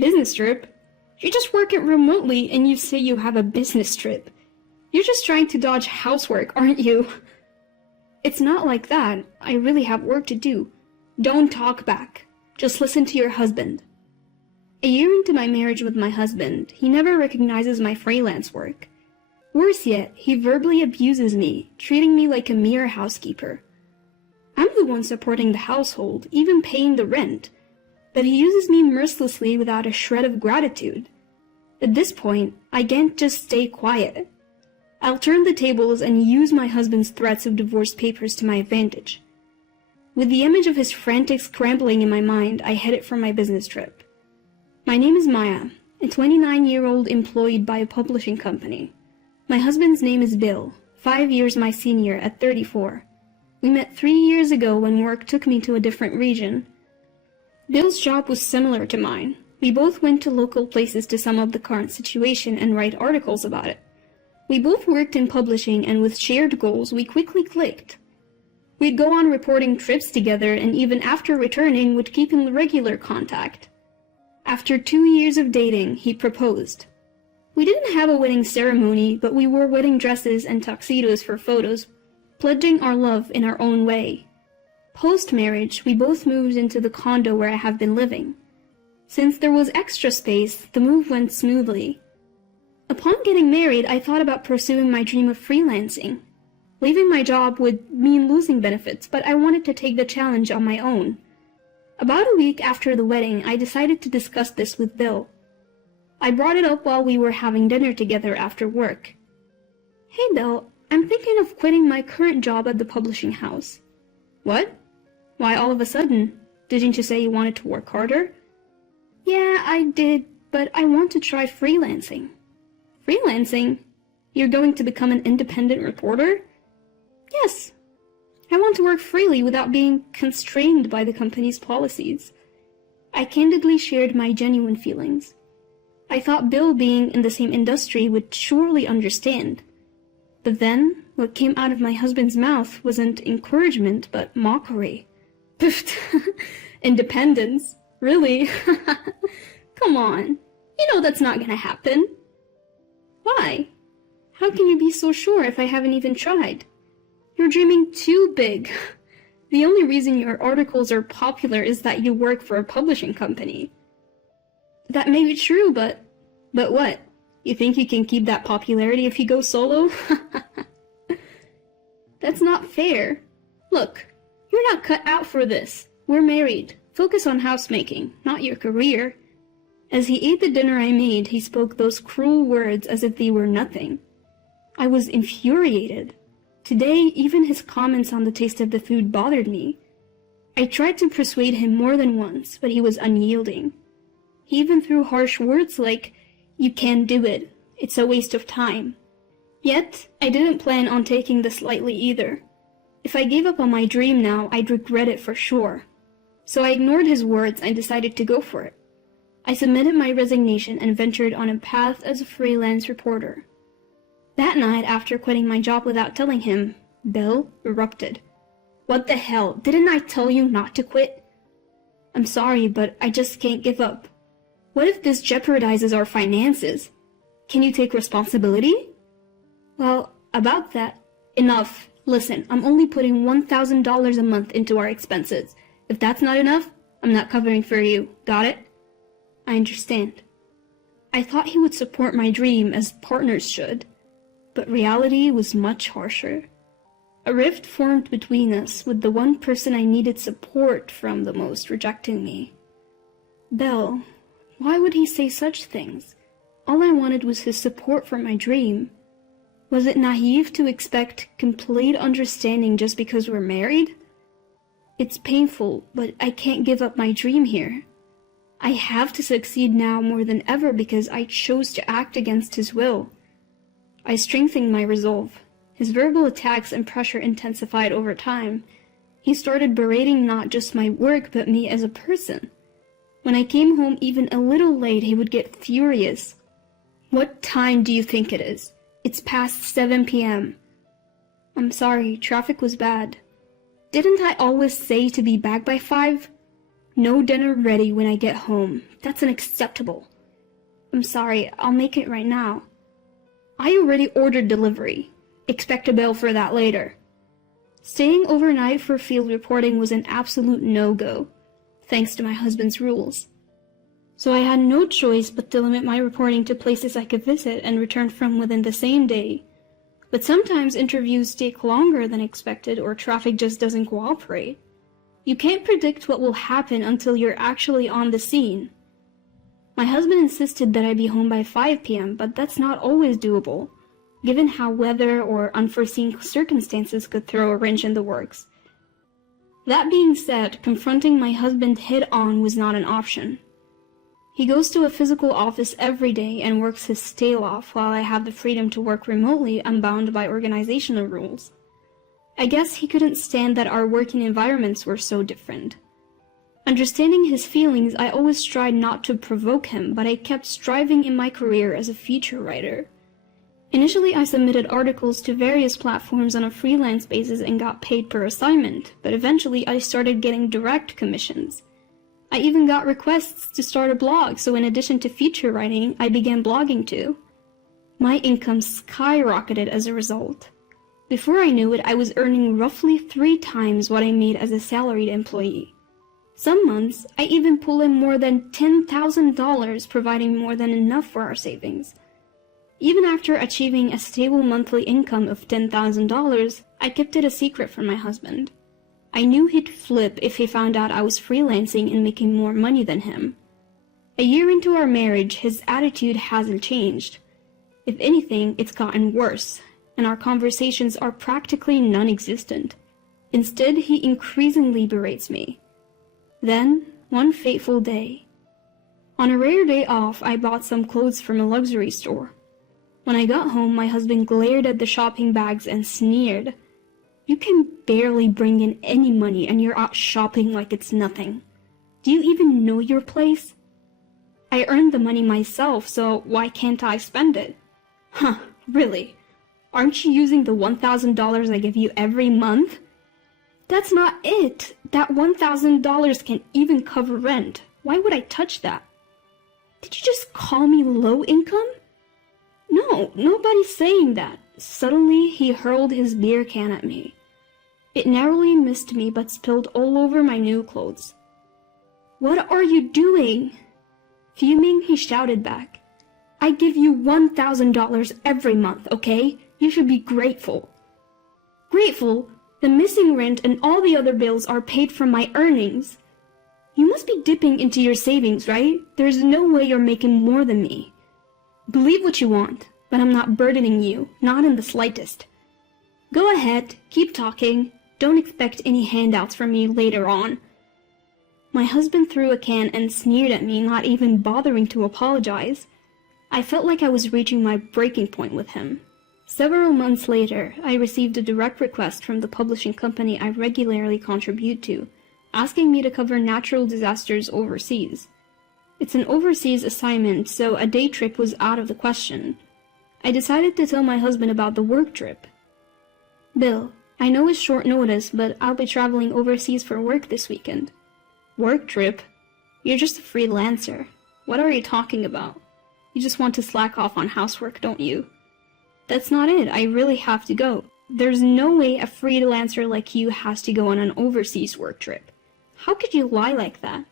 Business trip? You just work it remotely and you say you have a business trip. You're just trying to dodge housework, aren't you? It's not like that. I really have work to do. Don't talk back. Just listen to your husband. A year into my marriage with my husband, he never recognizes my freelance work. Worse yet, he verbally abuses me, treating me like a mere housekeeper. I'm the one supporting the household, even paying the rent, but he uses me mercilessly without a shred of gratitude. At this point, I can't just stay quiet. I'll turn the tables and use my husband's threats of divorce papers to my advantage. With the image of his frantic scrambling in my mind, I headed for my business trip. My name is Maya, a 29-year-old employed by a publishing company. My husband's name is Bill, 5 years my senior at 34. We met 3 years ago when work took me to a different region. Bill's job was similar to mine. We both went to local places to sum up the current situation and write articles about it. We both worked in publishing, and with shared goals, we quickly clicked. We'd go on reporting trips together, and even after returning, would keep in regular contact. After 2 years of dating, he proposed. We didn't have a wedding ceremony, but we wore wedding dresses and tuxedos for photos, pledging our love in our own way. Post-marriage, we both moved into the condo where I have been living. Since there was extra space, the move went smoothly. Upon getting married, I thought about pursuing my dream of freelancing. Leaving my job would mean losing benefits, but I wanted to take the challenge on my own. About a week after the wedding, I decided to discuss this with Bill. I brought it up while we were having dinner together after work. "Hey Bill, I'm thinking of quitting my current job at the publishing house." "What? Why all of a sudden? Didn't you say you wanted to work harder?" "Yeah, I did, but I want to try freelancing." "Freelancing? You're going to become an independent reporter?" "Yes. I want to work freely without being constrained by the company's policies." I candidly shared my genuine feelings. I thought Bill, being in the same industry, would surely understand. But then, what came out of my husband's mouth wasn't encouragement, but mockery. Pfft, independence? Really? Come on. You know that's not gonna happen. Why? How can you be so sure if I haven't even tried? You're dreaming too big. The only reason your articles are popular is that you work for a publishing company. That may be true, but what? You think you can keep that popularity if you go solo? That's not fair. Look, you're not cut out for this. We're married. Focus on housemaking, not your career. As he ate the dinner I made, he spoke those cruel words as if they were nothing. I was infuriated. Today, even his comments on the taste of the food bothered me. I tried to persuade him more than once, but he was unyielding. He even threw harsh words like, "You can't do it. It's a waste of time." Yet, I didn't plan on taking this lightly either. If I gave up on my dream now, I'd regret it for sure. So I ignored his words and decided to go for it. I submitted my resignation and ventured on a path as a freelance reporter. That night, after quitting my job without telling him, Bill erupted. "What the hell? Didn't I tell you not to quit?" "I'm sorry, but I just can't give up. What if this jeopardizes our finances? Can you take responsibility?" "Well, about that, enough. Listen, I'm only putting $1,000 a month into our expenses. If that's not enough, I'm not covering for you. Got it?" "I understand." I thought he would support my dream as partners should, but reality was much harsher. A rift formed between us, with the one person I needed support from the most rejecting me. Bill, why would he say such things? All I wanted was his support for my dream. Was it naive to expect complete understanding just because we're married? It's painful, but I can't give up my dream here. I have to succeed now more than ever because I chose to act against his will. I strengthened my resolve. His verbal attacks and pressure intensified over time. He started berating not just my work, but me as a person. When I came home even a little late, he would get furious. "What time do you think it is? It's past 7 p.m. "I'm sorry, traffic was bad." "Didn't I always say to be back by 5? No dinner ready when I get home. That's unacceptable. I'm sorry, I'll make it right now. I already ordered delivery. Expect a bill for that later. Staying overnight for field reporting was an absolute no-go, thanks to my husband's rules. So I had no choice but to limit my reporting to places I could visit and return from within the same day. But sometimes interviews take longer than expected or traffic just doesn't cooperate. You can't predict what will happen until you're actually on the scene. My husband insisted that I be home by 5 p.m., but that's not always doable, given how weather or unforeseen circumstances could throw a wrench in the works. That being said, confronting my husband head-on was not an option. He goes to a physical office every day and works his tail off while I have the freedom to work remotely unbound by organizational rules. I guess he couldn't stand that our working environments were so different. Understanding his feelings, I always tried not to provoke him, but I kept striving in my career as a feature writer. Initially, I submitted articles to various platforms on a freelance basis and got paid per assignment, but eventually I started getting direct commissions. I even got requests to start a blog, so in addition to feature writing, I began blogging too. My income skyrocketed as a result. Before I knew it, I was earning roughly 3 times what I made as a salaried employee. Some months, I even pulled in more than $10,000, providing more than enough for our savings. Even after achieving a stable monthly income of $10,000, I kept it a secret from my husband. I knew he'd flip if he found out I was freelancing and making more money than him. A year into our marriage, his attitude hasn't changed. If anything, it's gotten worse, and our conversations are practically non-existent. Instead, he increasingly berates me. Then, one fateful day. On a rare day off, I bought some clothes from a luxury store. When I got home, my husband glared at the shopping bags and sneered. "You can barely bring in any money and you're out shopping like it's nothing. Do you even know your place? I earned the money myself, so why can't I spend it?" "Huh, really? Aren't you using the $1,000 I give you every month?" "That's not it. That $1,000 can't even cover rent. Why would I touch that?" "Did you just call me low income?" "No, nobody's saying that." Suddenly, he hurled his beer can at me. It narrowly missed me but spilled all over my new clothes. "What are you doing?" Fuming, he shouted back. "I give you $1,000 every month, okay? You should be grateful." "Grateful? The missing rent and all the other bills are paid from my earnings. You must be dipping into your savings, right? There's no way you're making more than me. Believe what you want, but I'm not burdening you, not in the slightest. Go ahead, keep talking. Don't expect any handouts from me later on." My husband threw a can and sneered at me, not even bothering to apologize. I felt like I was reaching my breaking point with him. Several months later, I received a direct request from the publishing company I regularly contribute to, asking me to cover natural disasters overseas. It's an overseas assignment, so a day trip was out of the question. I decided to tell my husband about the work trip. "Bill, I know it's short notice, but I'll be traveling overseas for work this weekend." "Work trip? You're just a freelancer. What are you talking about? You just want to slack off on housework, don't you?" "That's not it. I really have to go. There's no way a freelancer like you has to go on an overseas work trip. How could you lie like that?"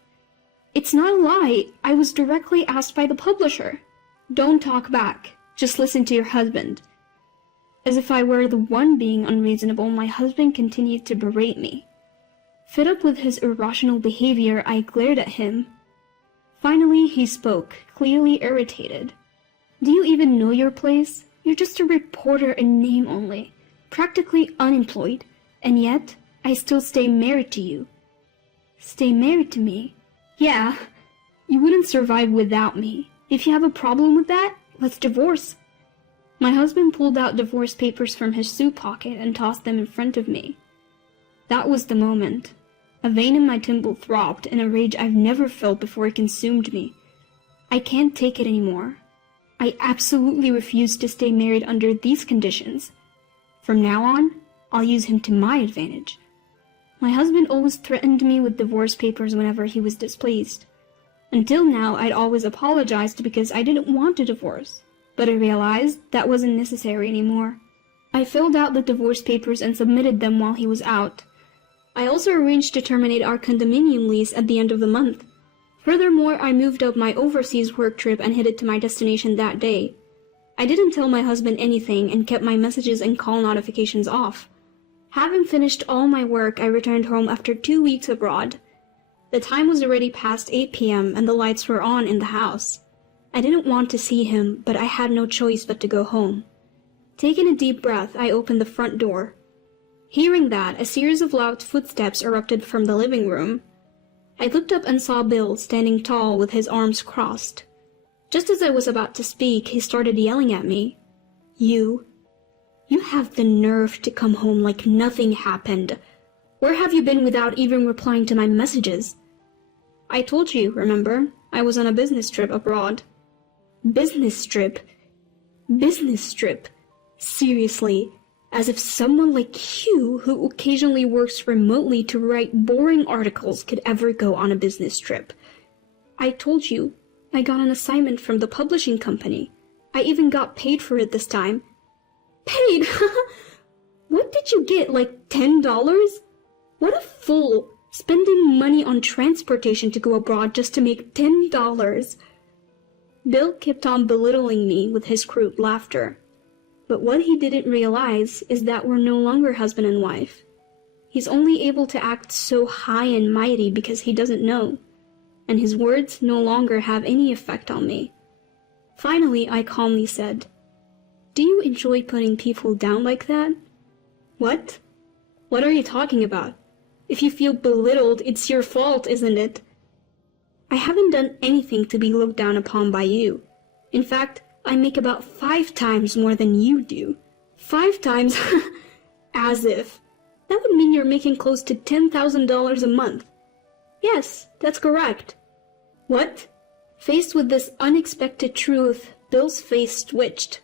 "It's not a lie. I was directly asked by the publisher." "Don't talk back. Just listen to your husband." As if I were the one being unreasonable, my husband continued to berate me. Fed up with his irrational behavior, I glared at him. Finally, he spoke, clearly irritated. "Do you even know your place? You're just a reporter in name only, practically unemployed, and yet I still stay married to you." "Stay married to me?" "Yeah. You wouldn't survive without me. If you have a problem with that, let's divorce." My husband pulled out divorce papers from his suit pocket and tossed them in front of me. That was the moment. A vein in my temple throbbed, and a rage I've never felt before consumed me. I can't take it anymore. I absolutely refuse to stay married under these conditions. From now on, I'll use him to my advantage. My husband always threatened me with divorce papers whenever he was displeased. Until now, I'd always apologized because I didn't want a divorce, but I realized that wasn't necessary anymore. I filled out the divorce papers and submitted them while he was out. I also arranged to terminate our condominium lease at the end of the month. Furthermore, I moved up my overseas work trip and headed to my destination that day. I didn't tell my husband anything and kept my messages and call notifications off. Having finished all my work, I returned home after 2 weeks abroad. The time was already past 8 p.m. and the lights were on in the house. I didn't want to see him, but I had no choice but to go home. Taking a deep breath, I opened the front door. Hearing that, a series of loud footsteps erupted from the living room. I looked up and saw Bill standing tall with his arms crossed. Just as I was about to speak, he started yelling at me. You have the nerve to come home like nothing happened. Where have you been without even replying to my messages? I told you, remember? I was on a business trip abroad. Business trip? Business trip? Seriously, as if someone like you, who occasionally works remotely to write boring articles, could ever go on a business trip. I told you, I got an assignment from the publishing company. I even got paid for it this time. Paid? What did you get, like $10? What a fool, spending money on transportation to go abroad just to make $10. Bill kept on belittling me with his crude laughter. But what he didn't realize is that we're no longer husband and wife. He's only able to act so high and mighty because he doesn't know, and his words no longer have any effect on me. Finally, I calmly said, "Do you enjoy putting people down like that?" "What? What are you talking about? If you feel belittled, it's your fault, isn't it?" "I haven't done anything to be looked down upon by you. In fact, I make about 5 times more than you do." 5 times? As if. That would mean you're making close to $10,000 a month. "Yes, that's correct." "What?" Faced with this unexpected truth, Bill's face twitched.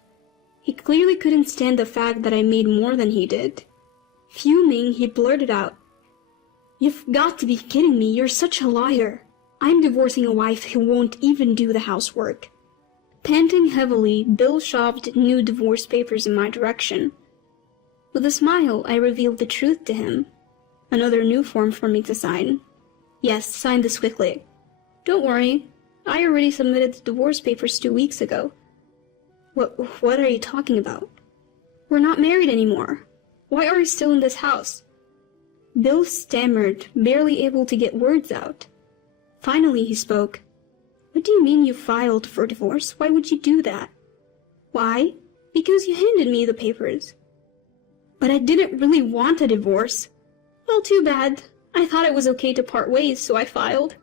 He clearly couldn't stand the fact that I made more than he did. Fuming, he blurted out, "You've got to be kidding me, you're such a liar. I'm divorcing a wife who won't even do the housework." Panting heavily, Bill shoved new divorce papers in my direction. With a smile, I revealed the truth to him. Another new form for me to sign. "Yes, sign this quickly." "Don't worry, I already submitted the divorce papers 2 weeks ago." What are you talking about?" "We're not married anymore. Why are you still in this house?" Bill stammered, barely able to get words out. Finally he spoke. "What do you mean you filed for divorce? Why would you do that?" "Why? Because you handed me the papers." "But I didn't really want a divorce." "Well, too bad. I thought it was okay to part ways, so I filed."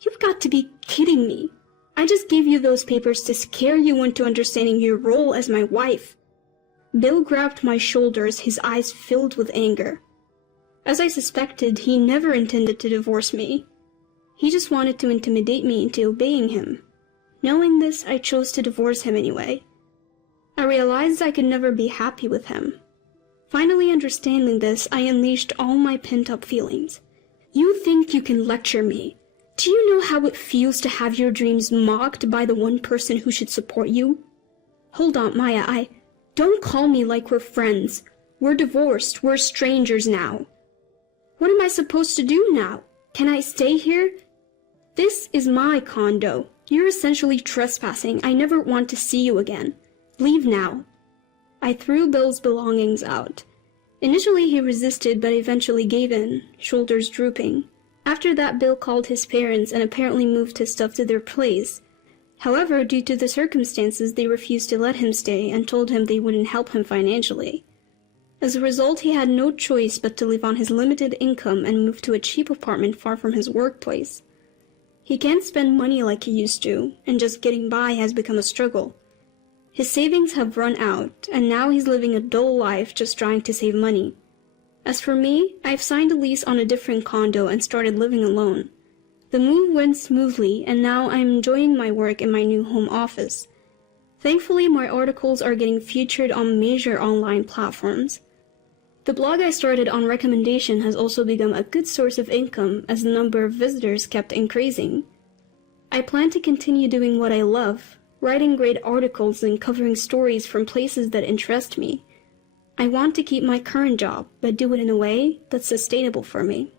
"You've got to be kidding me. I just gave you those papers to scare you into understanding your role as my wife." Bill grabbed my shoulders, his eyes filled with anger. As I suspected, he never intended to divorce me. He just wanted to intimidate me into obeying him. Knowing this, I chose to divorce him anyway. I realized I could never be happy with him. Finally understanding this, I unleashed all my pent-up feelings. "You think you can lecture me? Do you know how it feels to have your dreams mocked by the one person who should support you?" "Hold on, Maya, don't call me like we're friends. We're divorced, we're strangers now." "What am I supposed to do now? Can I stay here?" "This is my condo. You're essentially trespassing. I never want to see you again. Leave now." I threw Bill's belongings out. Initially he resisted, but eventually gave in, shoulders drooping. After that, Bill called his parents and apparently moved his stuff to their place. However, due to the circumstances, they refused to let him stay and told him they wouldn't help him financially. As a result, he had no choice but to live on his limited income and move to a cheap apartment far from his workplace. He can't spend money like he used to, and just getting by has become a struggle. His savings have run out, and now he's living a dull life just trying to save money. As for me, I've signed a lease on a different condo and started living alone. The move went smoothly, and now I'm enjoying my work in my new home office. Thankfully, my articles are getting featured on major online platforms. The blog I started on recommendation has also become a good source of income as the number of visitors kept increasing. I plan to continue doing what I love, writing great articles and covering stories from places that interest me. I want to keep my current job, but do it in a way that's sustainable for me.